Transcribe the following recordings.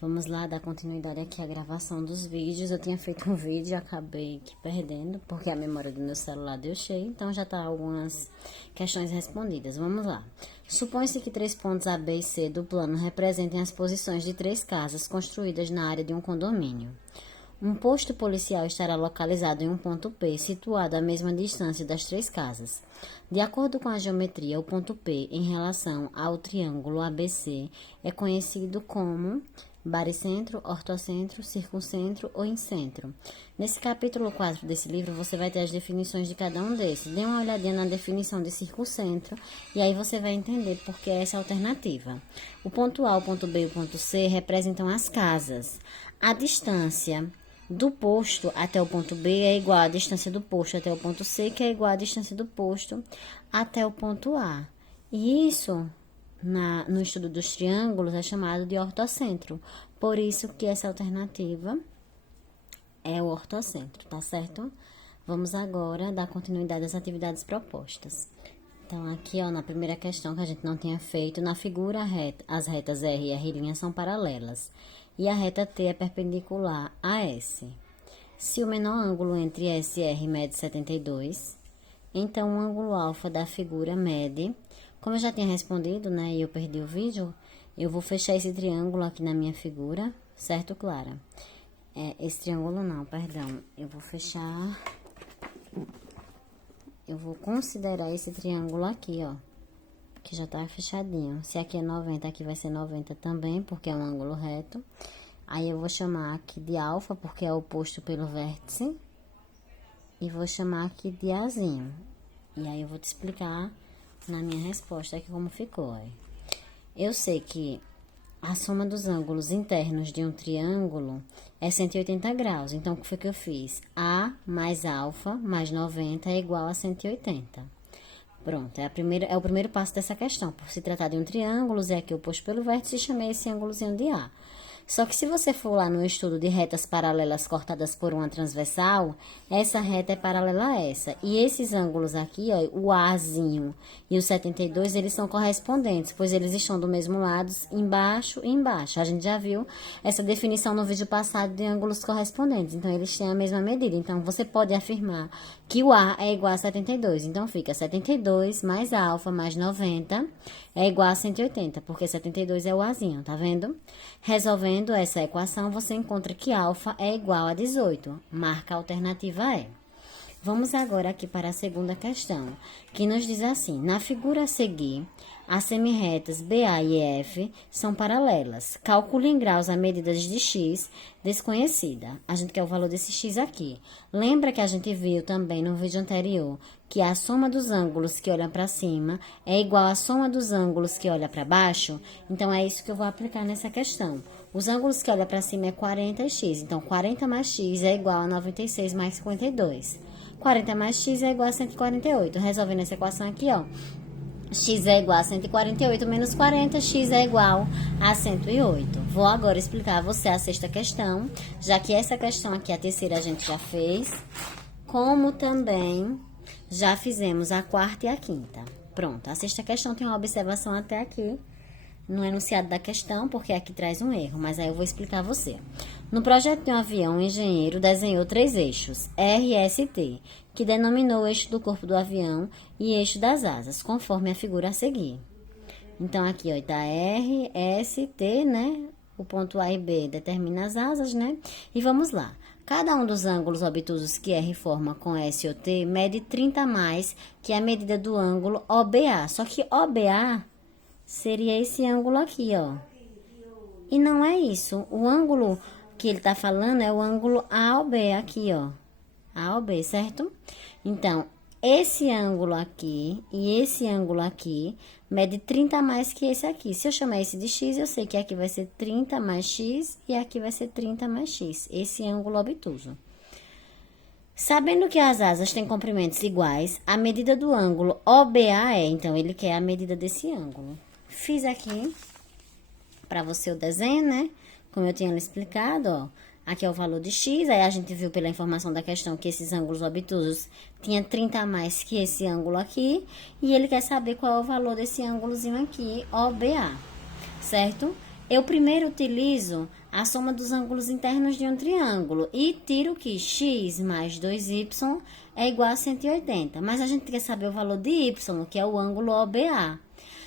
Vamos lá dar continuidade aqui à gravação dos vídeos. Eu tinha feito um vídeo e acabei aqui perdendo, porque a memória do meu celular deu cheio, então já tá algumas questões respondidas. Vamos lá. Supõe-se que 3 pontos A, B e C do plano representem as posições de 3 casas construídas na área de um condomínio. Um posto policial estará localizado em um ponto P, situado à mesma distância das 3 casas. De acordo com a geometria, o ponto P, em relação ao triângulo ABC, é conhecido como baricentro, ortocentro, circuncentro ou incentro. Nesse capítulo 4 desse livro, você vai ter as definições de cada um desses. Dê uma olhadinha na definição de circuncentro e aí você vai entender por que essa alternativa. O ponto A, o ponto B e o ponto C representam as casas. A distância do posto até o ponto B é igual à distância do posto até o ponto C, que é igual à distância do posto até o ponto A. E isso, no estudo dos triângulos, é chamado de ortocentro. Por isso que essa alternativa é o ortocentro, tá certo? Vamos agora dar continuidade às atividades propostas. Então, aqui, ó, na primeira questão que a gente não tinha feito, na figura as retas R e R' são paralelas e a reta T é perpendicular a S. Se o menor ângulo entre S e R mede 72, então o ângulo alfa da figura mede... Como eu já tinha respondido, né, e eu perdi o vídeo, eu vou fechar esse triângulo aqui na minha figura, certo, Clara? Esse triângulo não, perdão. Eu vou fechar... Eu vou considerar esse triângulo aqui, ó, que já tá fechadinho. Se aqui é 90, aqui vai ser 90 também, porque é um ângulo reto. Aí eu vou chamar aqui de alfa, porque é oposto pelo vértice. E vou chamar aqui de Azinho. E aí eu vou te explicar na minha resposta aqui como ficou, ó. Eu sei que a soma dos ângulos internos de um triângulo é 180 graus. Então, o que foi que eu fiz? A mais alfa mais 90 é igual a 180. Pronto, é o primeiro passo dessa questão. Por se tratar de um triângulo, é aqui oposto pelo vértice, chamei esse ângulozinho de A. Só que se você for lá no estudo de retas paralelas cortadas por uma transversal, essa reta é paralela a essa. E esses ângulos aqui, ó, o Azinho e o 72, eles são correspondentes, pois eles estão do mesmo lado, embaixo e embaixo. A gente já viu essa definição no vídeo passado de ângulos correspondentes. Então, eles têm a mesma medida. Então, você pode afirmar que o A é igual a 72. Então, fica 72 mais alfa mais 90 é igual a 180, porque 72 é o Azinho, tá vendo? Resolvendo essa equação, você encontra que alfa é igual a 18. Marca a alternativa E. Vamos agora aqui para a segunda questão, que nos diz assim: na figura a seguir, as semirretas BA e F são paralelas. Calcule em graus a medida de x desconhecida. A gente quer o valor desse x aqui. Lembra que a gente viu também no vídeo anterior que a soma dos ângulos que olham para cima é igual à soma dos ângulos que olham para baixo? Então, é isso que eu vou aplicar nessa questão. Os ângulos que olham para cima é 40 e x. Então, 40 mais x é igual a 96 mais 52. 40 mais x é igual a 148. Resolvendo essa equação aqui, ó. X é igual a 148 menos 40, x é igual a 108. Vou agora explicar a você a sexta questão, já que essa questão aqui, a terceira, a gente já fez, como também já fizemos a quarta e a quinta. Pronto, a sexta questão tem uma observação até aqui, no enunciado da questão, porque aqui traz um erro, mas aí eu vou explicar a você. No projeto de um avião, o engenheiro desenhou 3 eixos, R, S e T, que denominou o eixo do corpo do avião e eixo das asas, conforme a figura a seguir. Então, aqui, ó, está R, S, T, né? O ponto A e B determina as asas, né? E vamos lá. Cada um dos ângulos obtusos que R forma com S ou T mede 30 a mais que a medida do ângulo OBA. Só que OBA seria esse ângulo aqui, ó. E não é isso. O ângulo que ele tá falando é o ângulo AOB aqui, ó. AOB, certo? Então, esse ângulo aqui e esse ângulo aqui mede 30 a mais que esse aqui. Se eu chamar esse de x, eu sei que aqui vai ser 30 mais x e aqui vai ser 30 mais x. Esse ângulo obtuso. Sabendo que as asas têm comprimentos iguais, a medida do ângulo OBA é, então, ele quer a medida desse ângulo. Fiz aqui para você o desenho, né? Como eu tinha lhe explicado, ó. Aqui é o valor de x, aí a gente viu pela informação da questão que esses ângulos obtusos tinham 30 a mais que esse ângulo aqui. E ele quer saber qual é o valor desse ângulozinho aqui, OBA, certo? Eu primeiro utilizo a soma dos ângulos internos de um triângulo e tiro que x mais 2y é igual a 180. Mas a gente quer saber o valor de y, que é o ângulo OBA.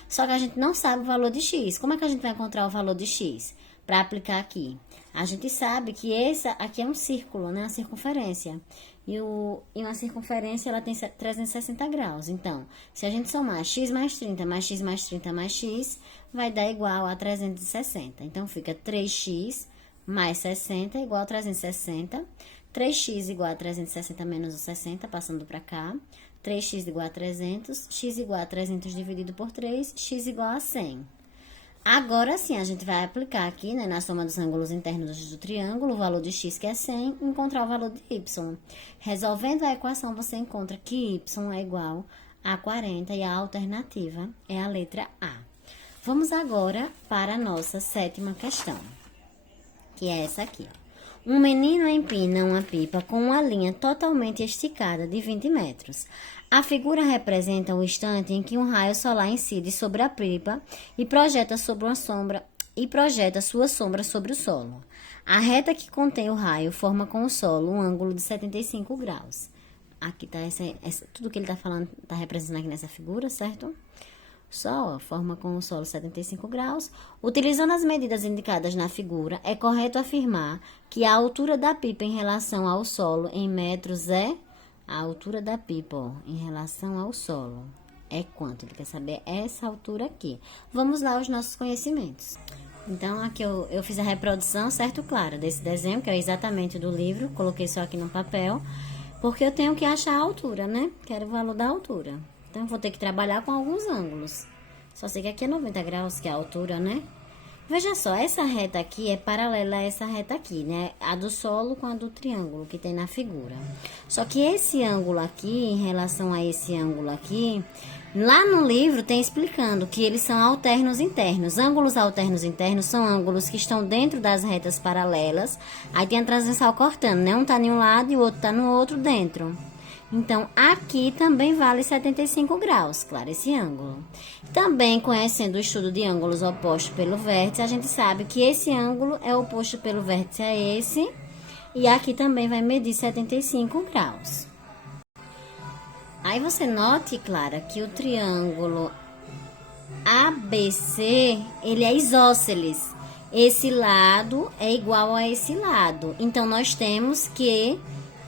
Só que a gente não sabe o valor de x. Como é que a gente vai encontrar o valor de x para aplicar aqui? A gente sabe que esse aqui é um círculo, né? Uma circunferência. E uma circunferência, ela tem 360 graus. Então, se a gente somar x mais 30 mais x mais 30 mais x, vai dar igual a 360. Então, fica 3x mais 60 igual a 360. 3x igual a 360 menos o 60, passando para cá. 3x igual a 300, x igual a 300 dividido por 3, x igual a 100. Agora sim, a gente vai aplicar aqui, né, na soma dos ângulos internos do triângulo, o valor de x, que é 100, e encontrar o valor de y. Resolvendo a equação, você encontra que y é igual a 40 e a alternativa é a letra A. Vamos agora para a nossa 7ª questão, que é essa aqui, ó. Um menino empina uma pipa com uma linha totalmente esticada de 20 metros. A figura representa o instante em que um raio solar incide sobre a pipa e projeta sua sombra sobre o solo. A reta que contém o raio forma com o solo um ângulo de 75 graus. Aqui está tudo que ele está falando, está representando aqui nessa figura, certo? Só, forma com o solo 75 graus. Utilizando as medidas indicadas na figura, é correto afirmar que a altura da pipa em relação ao solo em metros é... A altura da pipa, ó, em relação ao solo, é quanto? Ele quer saber essa altura aqui. Vamos lá aos nossos conhecimentos. Então, aqui eu fiz a reprodução, certo, Clara, desse desenho, que é exatamente do livro. Coloquei só aqui no papel, porque eu tenho que achar a altura, né? Quero o valor da altura. Então, eu vou ter que trabalhar com alguns ângulos. Só sei que aqui é 90 graus, que é a altura, né? Veja só, essa reta aqui é paralela a essa reta aqui, né? A do solo com a do triângulo que tem na figura. Só que esse ângulo aqui, em relação a esse ângulo aqui, lá no livro tem explicando que eles são alternos internos. Ângulos alternos internos são ângulos que estão dentro das retas paralelas. Aí tem a transversal cortando, né? Um tá em um lado e o outro tá no outro dentro. Então, aqui também vale 75 graus, claro, esse ângulo. Também, conhecendo o estudo de ângulos opostos pelo vértice, a gente sabe que esse ângulo é oposto pelo vértice a esse. E aqui também vai medir 75 graus. Aí você note, Clara, que o triângulo ABC, ele é isósceles. Esse lado é igual a esse lado. Então, nós temos que...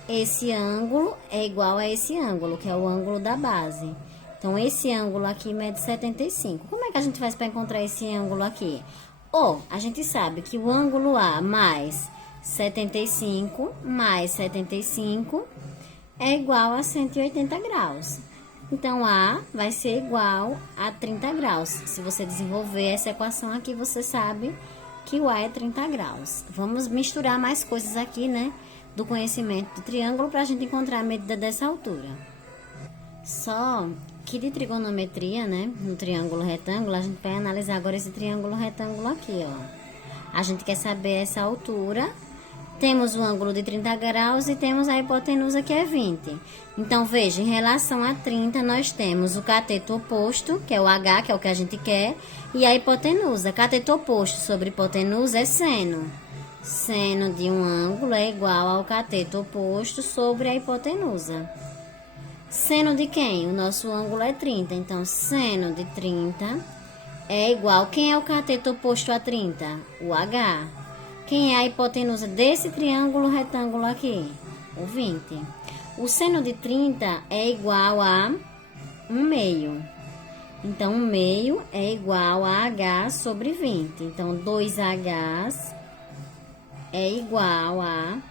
esse ângulo é igual a esse ângulo, que é o ângulo da base. Então, esse ângulo aqui mede 75. Como é que a gente faz para encontrar esse ângulo aqui? Ou, a gente sabe que o ângulo A mais 75 mais 75 é igual a 180 graus. Então, A vai ser igual a 30 graus. Se você desenvolver essa equação aqui, você sabe que o A é 30 graus. Vamos misturar mais coisas aqui, né? Do conhecimento do triângulo para a gente encontrar a medida dessa altura. Só que de trigonometria, né, no triângulo retângulo, a gente vai analisar agora esse triângulo retângulo aqui, ó. A gente quer saber essa altura. Temos o ângulo de 30 graus e temos a hipotenusa que é 20. Então, veja, em relação a 30, nós temos o cateto oposto, que é o H, que é o que a gente quer, e a hipotenusa. Cateto oposto sobre hipotenusa é seno. Seno de um ângulo é igual ao cateto oposto sobre a hipotenusa. Seno de quem? O nosso ângulo é 30. Então, seno de 30 é igual... Quem é o cateto oposto a 30? O H. Quem é a hipotenusa desse triângulo retângulo aqui? O 20. O seno de 30 é igual a 1/2. Então, 1/2 é igual a H sobre 20. Então, 2Hs... é igual a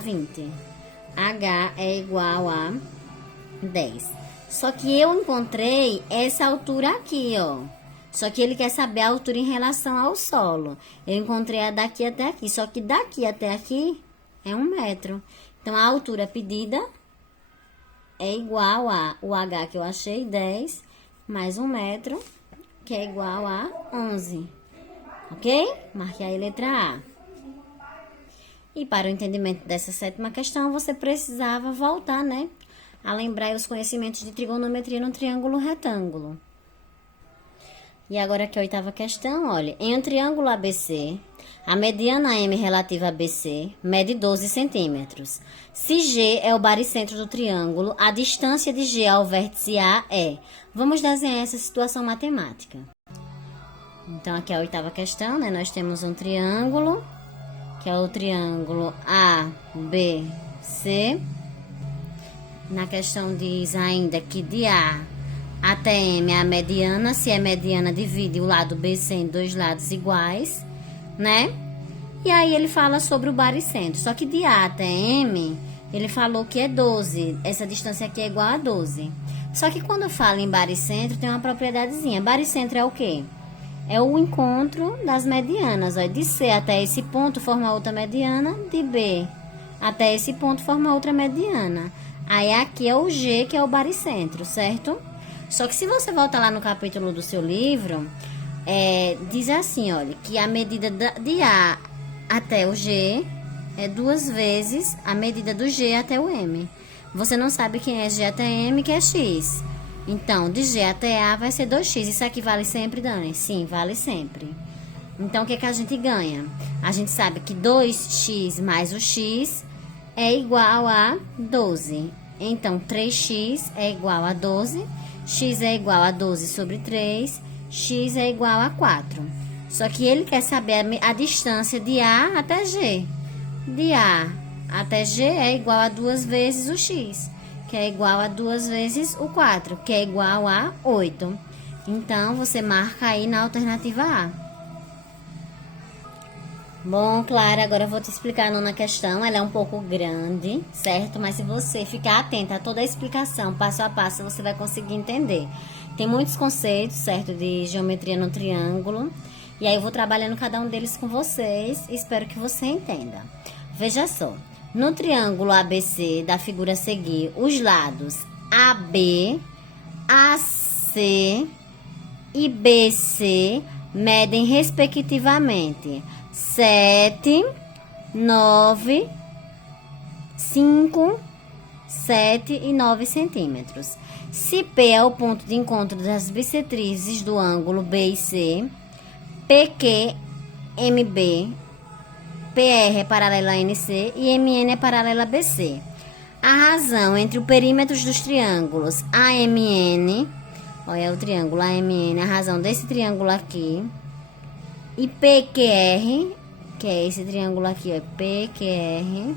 20. H é igual a 10. Só que eu encontrei essa altura aqui, ó. Só que ele quer saber a altura em relação ao solo. Eu encontrei a daqui até aqui. Só que daqui até aqui é 1 metro. Então, a altura pedida é igual a o H que eu achei, 10, mais 1 metro, que é igual a 11. Ok? Marquei aí a letra A. E para o entendimento dessa 7ª questão, você precisava voltar, né? A lembrar os conhecimentos de trigonometria no triângulo retângulo. E agora aqui a oitava questão, olha. Em um triângulo ABC, a mediana M relativa a BC mede 12 centímetros. Se G é o baricentro do triângulo, a distância de G ao vértice A é... Vamos desenhar essa situação matemática. Então, aqui é a oitava questão, né? Nós temos um triângulo, que é o triângulo ABC. Na questão diz ainda que de A até M é a mediana. Se é mediana, divide o lado BC em dois lados iguais, né? E aí ele fala sobre o baricentro. Só que de A até M, ele falou que é 12. Essa distância aqui é igual a 12. Só que quando fala em baricentro, tem uma propriedadezinha. Baricentro é o quê? É o encontro das medianas. Ó. De C até esse ponto forma outra mediana. De B até esse ponto forma outra mediana. Aí aqui é o G, que é o baricentro, certo? Só que se você voltar lá no capítulo do seu livro, diz assim, olha, que a medida de A até o G é 2 vezes a medida do G até o M. Você não sabe quem é G até M, que é X. Então, de G até A vai ser 2x. Isso aqui vale sempre, Dani? Sim, vale sempre. Então, o que a gente ganha? A gente sabe que 2x mais o x é igual a 12. Então, 3x é igual a 12. X é igual a 12 sobre 3. X é igual a 4. Só que ele quer saber a distância de A até G. De A até G é igual a 2 vezes o x, que é igual a 2 vezes o 4, que é igual a 8. Então, você marca aí na alternativa A. Bom, Clara, agora eu vou te explicar a nona questão. Ela é um pouco grande, certo? Mas se você ficar atenta a toda a explicação, passo a passo, você vai conseguir entender. Tem muitos conceitos, certo? De geometria no triângulo. E aí eu vou trabalhando cada um deles com vocês. Espero que você entenda. Veja só. No triângulo ABC da figura a seguir, os lados AB, AC e BC medem respectivamente 7, 9, 5, 7 e 9 centímetros. Se P é o ponto de encontro das bissetrizes do ângulo B e C, PQ, MB, PR é paralela a NC e MN é paralela a BC. A razão entre o perímetro dos triângulos AMN, olha o triângulo AMN, a razão desse triângulo aqui, e PQR, que é esse triângulo aqui, ó, PQR,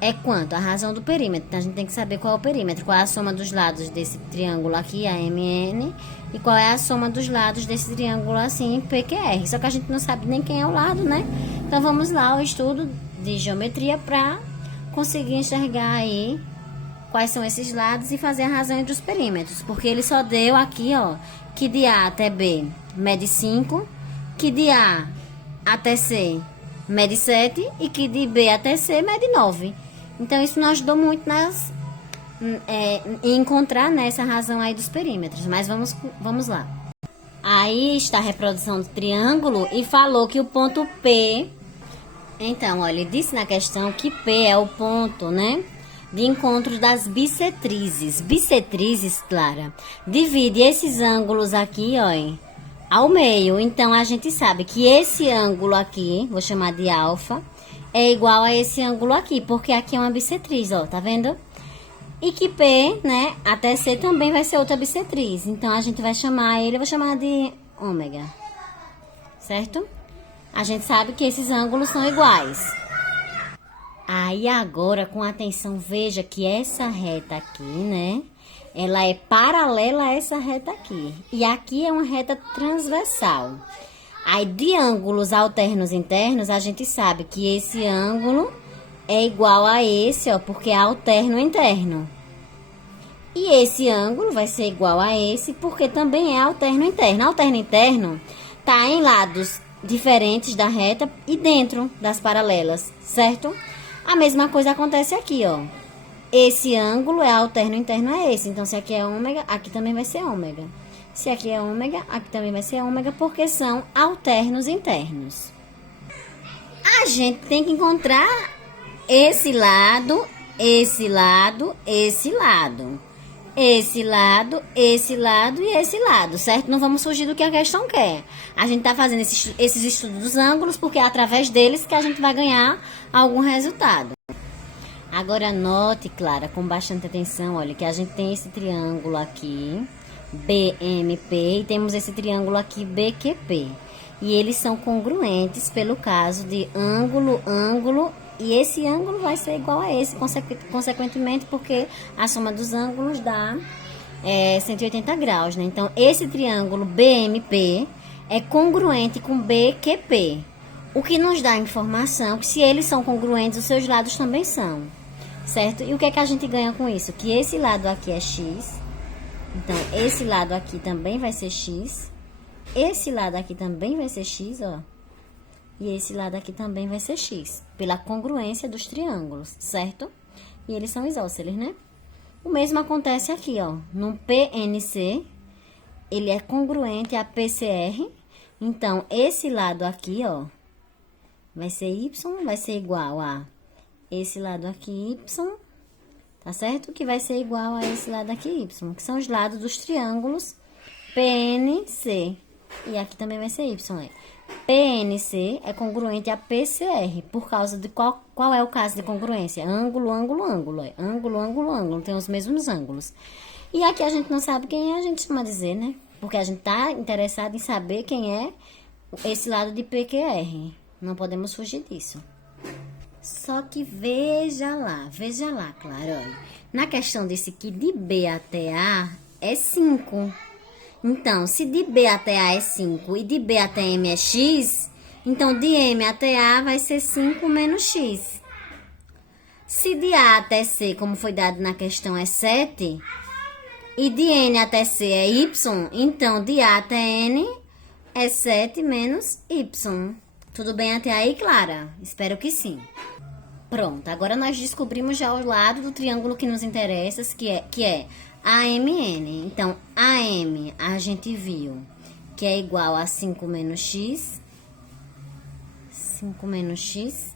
é quanto? A razão do perímetro. Então, a gente tem que saber qual é o perímetro, qual é a soma dos lados desse triângulo aqui, AMN, e qual é a soma dos lados desse triângulo assim, PQR. Só que a gente não sabe nem quem é o lado, né? Então, vamos lá ao estudo de geometria para conseguir enxergar aí quais são esses lados e fazer a razão entre os perímetros. Porque ele só deu aqui, ó, que de A até B mede 5, que de A até C mede 7 e que de B até C mede 9. Então, isso nos ajudou muito em encontrar, né, essa razão aí dos perímetros. Mas vamos lá. Aí está a reprodução do triângulo e falou que o ponto P... Então, olha, ele disse na questão que P é o ponto, né, de encontro das bissetrizes. Bissetrizes, Clara, divide esses ângulos aqui, ó, ao meio. Então, a gente sabe que esse ângulo aqui, vou chamar de alfa, é igual a esse ângulo aqui, porque aqui é uma bissetriz, ó, tá vendo? E que P, né, até C também vai ser outra bissetriz. Então, a gente vai chamar ele, eu vou chamar de ômega, certo? A gente sabe que esses ângulos são iguais. Aí, agora, com atenção, veja que essa reta aqui, né, ela é paralela a essa reta aqui. E aqui é uma reta transversal. Aí, de ângulos alternos internos, a gente sabe que esse ângulo é igual a esse, ó, porque é alterno interno. E esse ângulo vai ser igual a esse, porque também é alterno interno. Alterno interno tá em lados diferentes da reta e dentro das paralelas, certo? A mesma coisa acontece aqui, ó. Esse ângulo é alterno interno a esse. Então, se aqui é ômega, aqui também vai ser ômega. Se aqui é ômega, aqui também vai ser ômega, porque são alternos internos. A gente tem que encontrar esse lado, esse lado, esse lado. esse lado e esse lado, certo? Não vamos fugir do que a questão quer. A gente tá fazendo esses estudos dos ângulos porque é através deles que a gente vai ganhar algum resultado. Agora note, Clara, com bastante atenção, olha, que a gente tem esse triângulo aqui, BMP, e temos esse triângulo aqui, BQP. E eles são congruentes pelo caso de ângulo, ângulo, e esse ângulo vai ser igual a esse, consequentemente, porque a soma dos ângulos dá 180 graus, né? Então, esse triângulo BMP é congruente com BQP, o que nos dá a informação que se eles são congruentes, os seus lados também são, certo? E o que é que a gente ganha com isso? Que esse lado aqui é x, então esse lado aqui também vai ser x, esse lado aqui também vai ser x, ó. E esse lado aqui também vai ser x, pela congruência dos triângulos, certo? E eles são isósceles, né? O mesmo acontece aqui, ó. No PNC, ele é congruente a PCR. Então, esse lado aqui, ó, vai ser y, vai ser igual a esse lado aqui, y, tá certo? Que vai ser igual a esse lado aqui, y, que são os lados dos triângulos PNC. E aqui também vai ser y, né? PNC é congruente a PCR, por causa de qual é o caso de congruência? Ângulo, ângulo, ângulo, é. Ângulo, ângulo, ângulo, tem os mesmos ângulos. E aqui a gente não sabe quem é, a gente chama dizer, né? Porque a gente tá interessado em saber quem é esse lado de PQR. Não podemos fugir disso. Só que veja lá, claro, olha. Na questão desse aqui, de B até A, é 5. Então, se de B até A é 5 e de B até M é x, então de M até A vai ser 5 menos x. Se de A até C, como foi dado na questão, é 7, e de N até C é y, então de A até N é 7 menos y. Tudo bem até aí, Clara? Espero que sim. Pronto, agora nós descobrimos já o lado do triângulo que nos interessa, que é AMN. Então, AM a gente viu que é igual a 5 menos x. 5 menos x.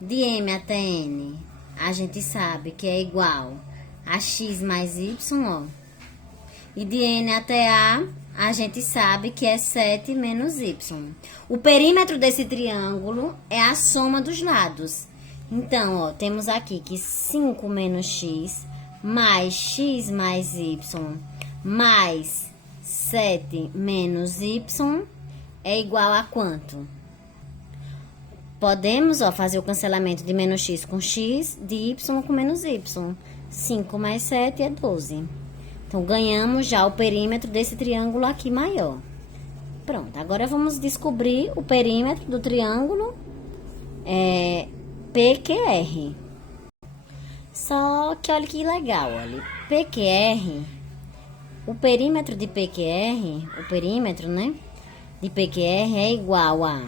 De M até N, a gente sabe que é igual a x mais y, ó. E de N até A gente sabe que é 7 menos y. O perímetro desse triângulo é a soma dos lados. Então, ó, temos aqui que 5 menos x mais y mais 7 menos y é igual a quanto? Podemos, ó, fazer o cancelamento de menos x com x, de y com menos y. 5 mais 7 é 12. Então, ganhamos já o perímetro desse triângulo aqui maior. Pronto, agora vamos descobrir o perímetro do triângulo PQR. Só que olha que legal, olha. PQR, o perímetro de PQR, o perímetro, né, de PQR é igual a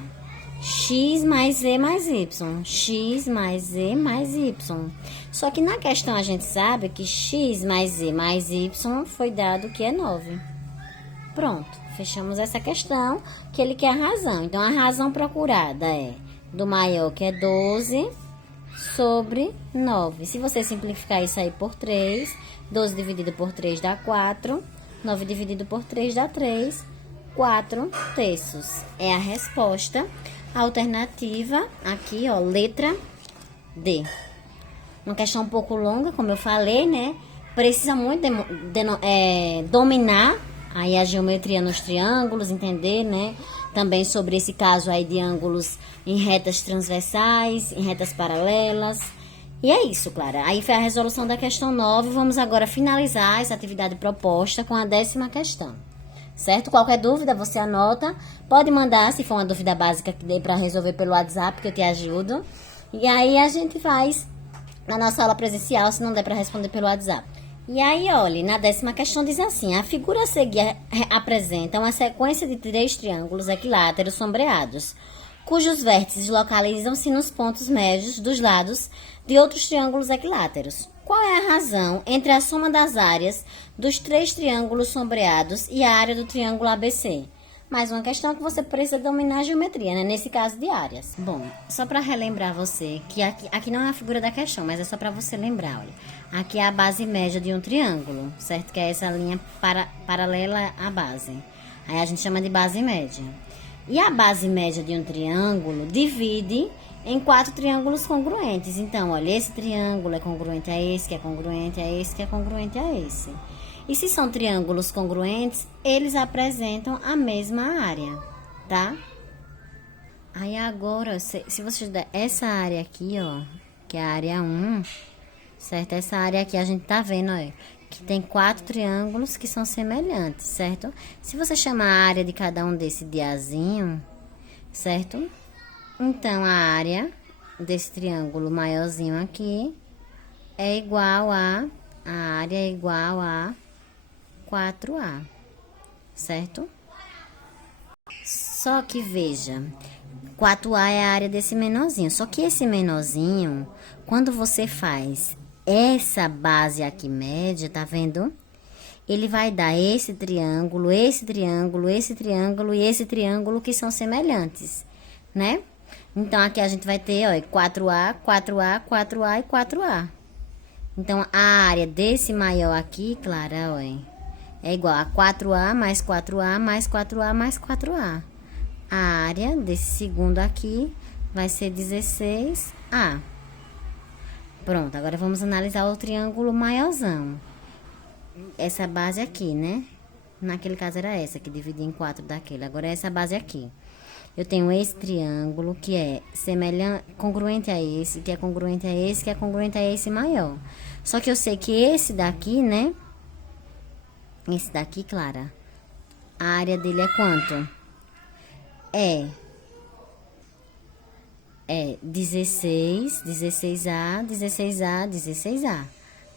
x mais e mais y. X mais e mais y. Só que na questão a gente sabe que x mais e mais y foi dado que é 9. Pronto, fechamos essa questão, que ele quer a razão. Então, a razão procurada é do maior, que é 12, sobre 9. Se você simplificar isso aí por 3, 12 dividido por 3 dá 4, 9 dividido por 3 dá 3, 4 terços. É a resposta alternativa aqui, ó, letra D. Uma questão um pouco longa, como eu falei, né? Precisa muito dominar aí a geometria nos triângulos, entender, né? Também sobre esse caso aí de ângulos em retas transversais, em retas paralelas. E é isso, Clara. Aí foi a resolução da questão 9. Vamos agora finalizar essa atividade proposta com a 10ª questão. Certo? Qualquer dúvida, você anota. Pode mandar, se for uma dúvida básica que dê para resolver pelo WhatsApp, que eu te ajudo. E aí a gente faz na nossa aula presencial, se não der para responder pelo WhatsApp. E aí, olha, na 10ª questão diz assim: a figura a seguir apresenta uma sequência de 3 triângulos equiláteros sombreados, cujos vértices localizam-se nos pontos médios dos lados de outros triângulos equiláteros. Qual é a razão entre a soma das áreas dos 3 triângulos sombreados e a área do triângulo ABC? Mais uma questão que você precisa dominar a geometria, né? Nesse caso de áreas. Bom, só para relembrar você, que aqui não é a figura da questão, mas é só para você lembrar, olha. Aqui é a base média de um triângulo, certo? Que é essa linha paralela à base. Aí a gente chama de base média. E a base média de um triângulo divide em 4 triângulos congruentes. Então, olha, esse triângulo é congruente a esse, que é congruente a esse, que é congruente a esse. E se são triângulos congruentes, eles apresentam a mesma área, tá? Aí agora, se você der essa área aqui, ó, que é a área 1, certo? Essa área aqui a gente tá vendo, ó, que tem 4 triângulos que são semelhantes, certo? Se você chamar a área de cada um desse de Azinho, certo? Então, a área desse triângulo maiorzinho aqui é igual a área é igual a 4A, certo? Só que veja, 4A é a área desse menorzinho. Só que esse menorzinho, quando você faz essa base aqui média, tá vendo? Ele vai dar esse triângulo, esse triângulo, esse triângulo e esse triângulo que são semelhantes, né? Então, aqui a gente vai ter, ó, 4A, 4A, 4A e 4A. Então, a área desse maior aqui, Clara, ó, é igual a 4A mais 4A mais 4A mais 4A. A área desse segundo aqui vai ser 16A. Pronto, agora vamos analisar o triângulo maiorzão. Essa base aqui, né? Naquele caso era essa, que dividia em 4 daquele. Agora é essa base aqui. Eu tenho esse triângulo que é semelhante, congruente a esse, que é congruente a esse, que é congruente a esse maior. Só que eu sei que esse daqui, né? Esse daqui, Clara, a área dele é quanto? É 16, 16A, 16A, 16A.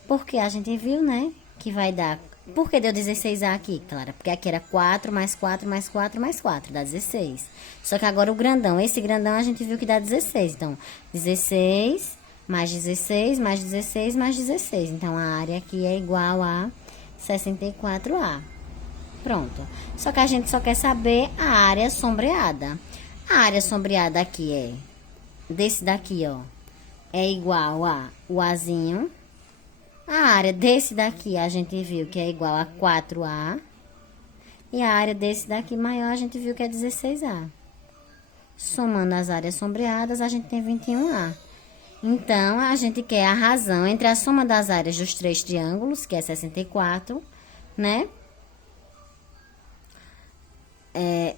Porque a gente viu, né? Que vai dar... Por que deu 16A aqui, Clara? Porque aqui era 4 mais 4 mais 4 mais 4, dá 16. Só que agora o grandão, esse grandão a gente viu que dá 16. Então, 16 mais 16 mais 16 mais 16. Então, a área aqui é igual a 64A. Pronto. Só que a gente só quer saber a área sombreada. A área sombreada aqui é... Desse daqui, ó. É igual a o Azinho. A área desse daqui a gente viu que é igual a 4A. E a área desse daqui maior a gente viu que é 16A. Somando as áreas sombreadas, a gente tem 21A. Então, a gente quer a razão entre a soma das áreas dos 3 triângulos, que é 64, né?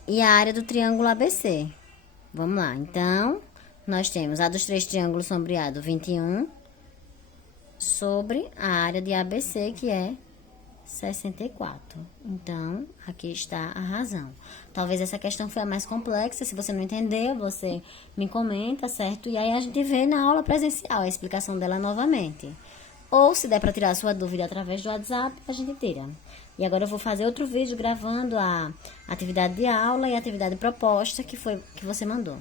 E a área do triângulo ABC. Vamos lá. Então, nós temos a dos 3 triângulos sombreados, 21, sobre a área de ABC, que é 64. Então, aqui está a razão. Talvez essa questão foi a mais complexa. Se você não entendeu, você me comenta, certo? E aí a gente vê na aula presencial a explicação dela novamente. Ou, se der para tirar a sua dúvida através do WhatsApp, a gente tira. E agora eu vou fazer outro vídeo gravando a atividade de aula e a atividade proposta que você mandou.